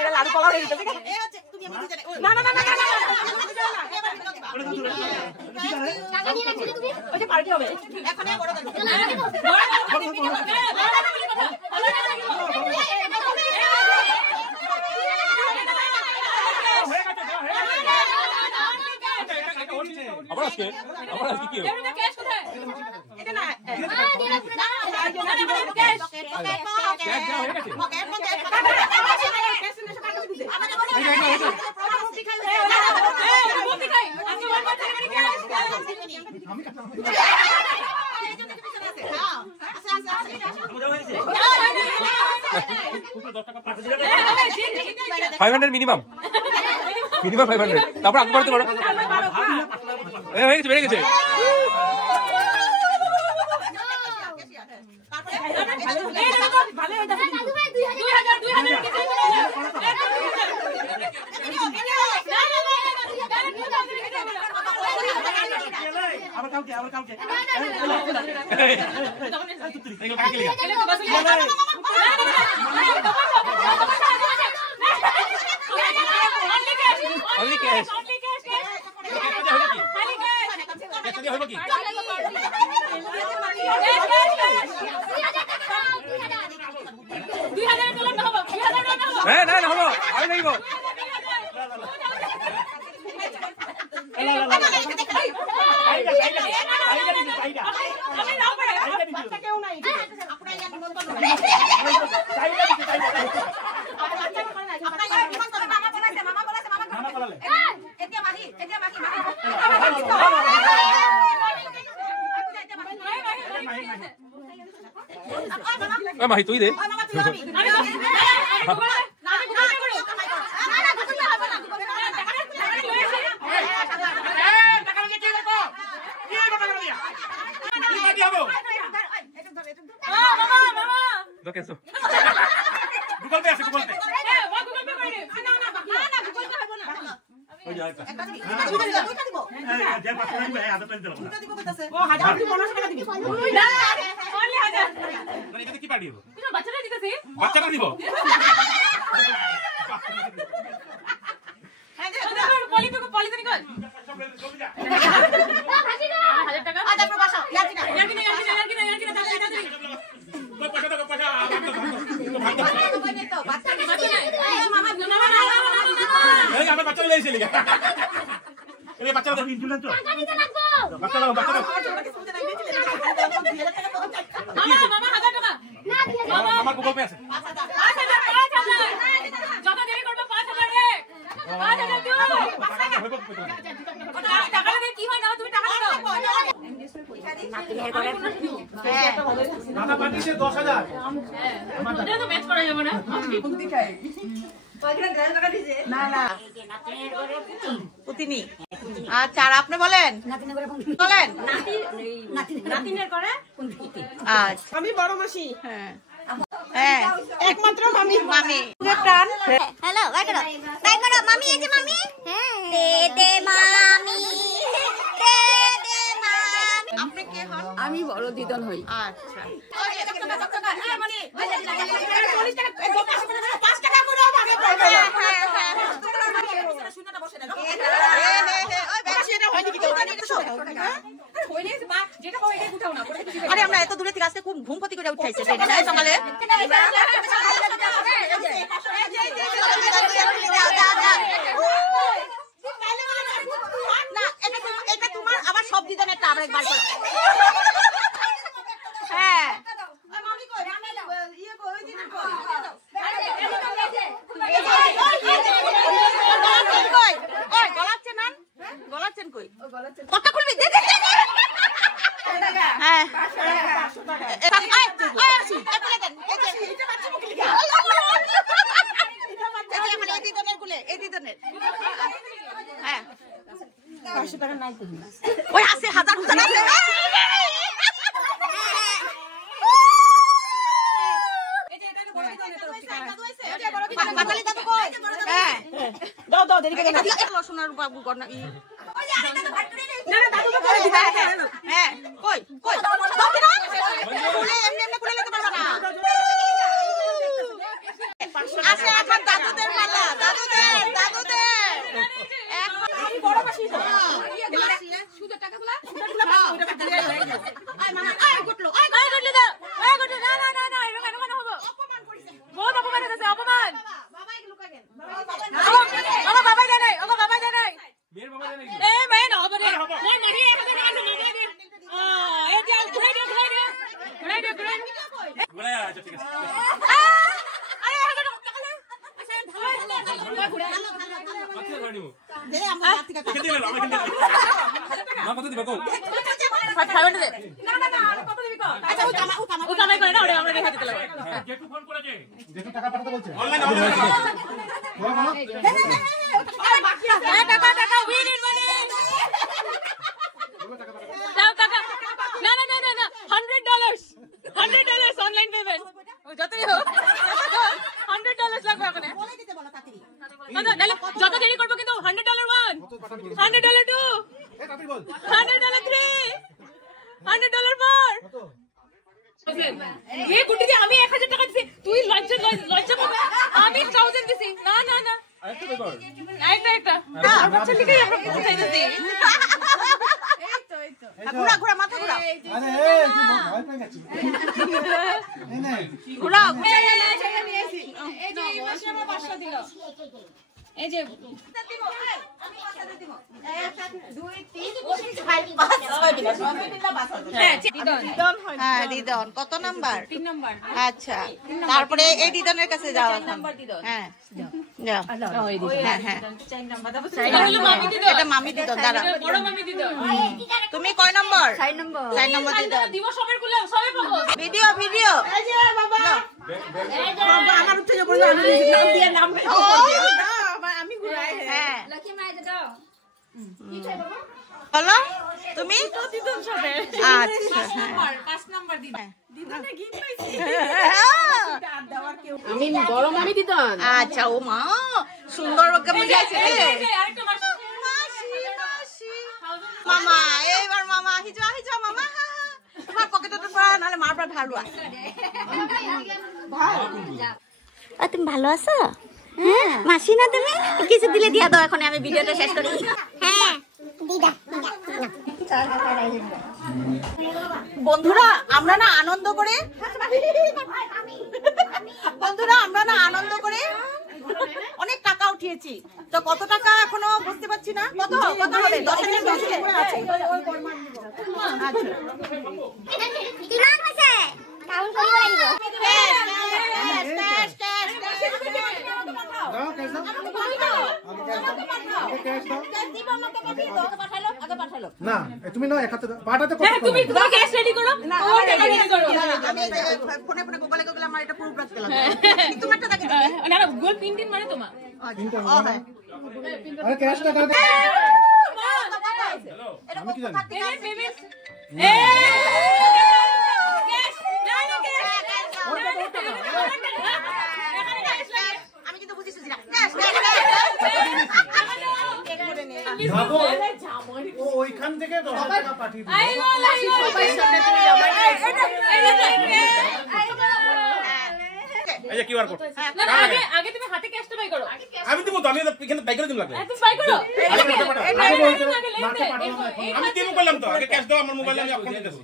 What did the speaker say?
এটা লাড়ু কলা হয়ে গেছে তুমি আমি দুজনে না না না না টাকা নিয়ে রাখছিলে তুমি ওই যে পার্টি হবে এখনই বড় দাদু আবার আজকে কি হবে ক্যাশ কোথায় এটা না ক্যাশ ক্যাশ দাও হয়ে গেছে মিনিমাম 500 তারপর আপনি করতে পারো হয়ে গেছে বেড়ে গেছে মাহি তুই দে গুগল পে আছে গুগল পে গুগল পে করে না না না গুগল পে হবে না ওই যে একটা দুইটা দিব যে পাঁচটা দিবে আদা পেন দিলাম দুইটা দিব কইতাছে ও 1500 টাকা দিবি না অনলি 1000 মানে এটা কি পাড়ি দিব তুমি বাচ্চাটা দিতেছি বাচ্চাটা দিব হ্যাঁ দে পলিথিন কর জলদি যা হাসি না 1000 টাকা আদা পুরো বাসা ইয়ার কি না কই পয়সা দাও পয়সা বাচ্চা মামা এই আমরা বাচ্চা লই আইছি লিগা এই বাচ্চা দাও ইনজুলেন্স তো টাকা দিতে লাগবো বাচ্চা দাও মামা 1000 টাকা না দিয়ে মামা আমার গুগল পে আছে 5000 যত দেরি করবে 5000 রে 5000 দিও টাকা দিলে কি হয় না তুমি টাকা দাও দাদা পাঠিয়েছে 10000 এটা তো ম্যাচ করা যাবে না কোন দিকে না না পুতিনি আচ্ছা আর আপনি বলেন বলেন নাতিনের করে আচ্ছা আমি বড় মাসি হ্যাঁ হ্যাঁ একমাত্র মামি প্রাণ হ্যালো বাই করো মামি এই যে মামি দে দে মামি আপনি কে হন আমি বড় দিদন হই আচ্ছা মানে 5 টাকা করে আগে পাইবে শূন্যটা বসে দাও ওই বেশি এটা হয় নাকি তো হইলে মা যেটা হয় এটাই উঠাও না আরে আমরা এত দূরে থেকে আসতে খুব ঘুম ক্ষতি করে উঠাইছে তাই সকালে না এটা তোমার আবার সব দিদানের টাকা একবার করো হ্যাঁ মামি কই ইয়ে কই ওই দিন কই কই ওই গলাচ্ছেন না গলাচ্ছেন কই কত খুলবি দে দে হ্যাঁ 500 টাকা এটা বাচ্চা মুখে লিখা এটা মানে এই দিদনের হ্যাঁ 500 টাকা নাই তো ওই আছে 1000 আছে দাও দেরি করে না সোনার বাবু কর না দাদু তো করে দিবা হ্যাঁ কই দাও না এমনি এমনি করে নিতে পারবা না আসে এখন দাদুদের পালা, দাদুদের এখন আমি বড় মাসি তো সুদের টাকাগুলো ওইটা দিয়ে হয়ে গেল। আয় মামা আয় গুটলো দাও আয় গুটলো না এরকম হবে অপমান করিস বহুত অপমান হইছে অপমান বাবা এগুলো কই গেল বাবা বাবা যায় নাই মেয়ের বাবা যায় নাই এ মেয়ে না হবে রে ওই মারি আমাদের কাছে মামা দে এই যে ঘুরাই দে ঘুরে আচ্ছা ঠিক আছে $100 অনলাইন পেমেন্ট যতই হোক $100 লাগবে ওখানে যত দেরি করবো কিন্তু $100 1 $100 2 $100 3 $100 4 গুটি দিয়ে আমি 1000 টাকা দিছি তুই লজ্জা পাবে আমি 1000 দিছি না একটা আচ্ছা ঠিক আছে আমরা কিছু চাইতেছি এই তো ঘোরা মাথা ঘোরা আরে এই তুই ভয় পেয়ে গেছিস ঘোরা নিয়েছি এই যে এই মাসে আমার 500 দিল এই যে আমি 500 দিব 1 2 3 4 5 হ্যাঁ দিদন কত নাম্বার 3 নাম্বার আচ্ছা তারপরে এই দিদনের কাছে যাও নাম্বার দিদন হ্যাঁ যাও হ্যাঁ 4 নাম্বার দাও এটা মামি দিদন দাঁড়া বড় মামি দিদন তুমি কয় নম্বর 4 নম্বর দিদন দিব সবার কুলে সবাই পাবো ভিডিও এই যে বাবা আমার উঠে যাব নাম দিয়ে নাম আমি ঘুরাই হ্যাঁ লকি মাইতে দাও কি চাই বাবা হলো তুমি তো দিদন সাথে আচ্ছা 5 নাম্বার দিদনে গিফট পাইছি আমি বড় মামি দিদন আচ্ছা ও মা সুন্দর রকম বুঝাইছে আরেকটা মাসি মামা এইবার মামা হিজা মামা তোমার পকেটে তো পড়া নালে মারবার ঢালুয়া তুমি ভালো আছো? হ্যাঁ মাসি না তুমি কিছু দিলে দিয়া দাও এখন আমি ভিডিওটা শেষ করি হ্যাঁ দিদা বন্ধুরা আমরা না আনন্দ করে অনেক টাকা উঠিয়েছি তো কত টাকা এখনো বুঝতে পারছি না কত হবে 10,000 আছে কিমান আছে কাউন্ট কৰিব লাগিব দাও ক্যাশ দাও আগে ক্যাশ দাও না তুমি নাও এক হাতে দাও পাটাতে কত তুমি ক্যাশ রেডি করো ও টাকা রেডি করো আমি ফোনে গুগলে আমার এটা প্রুফ রাখতে লাগবে তোমারটা দেখে না গুগল পিন মানে তোমার পিনটা আরে ক্যাশ টাকা দে আমি কি জানি আমি কিন্তু বুঝিছি না ভাবো ও ওইখান থেকে 10 টাকা পাঠিয়ে দিল এই যে কিউআর কোড আগে তুমি হাতে ক্যাশটা বাই করো আমি দিব তো আমি এখানে বাই করে দিম লাগবে তুমি বাই করো আমি দিব বললাম তো আগে ক্যাশ দাও আমার মোবাইলে আমি এখন দিতেছি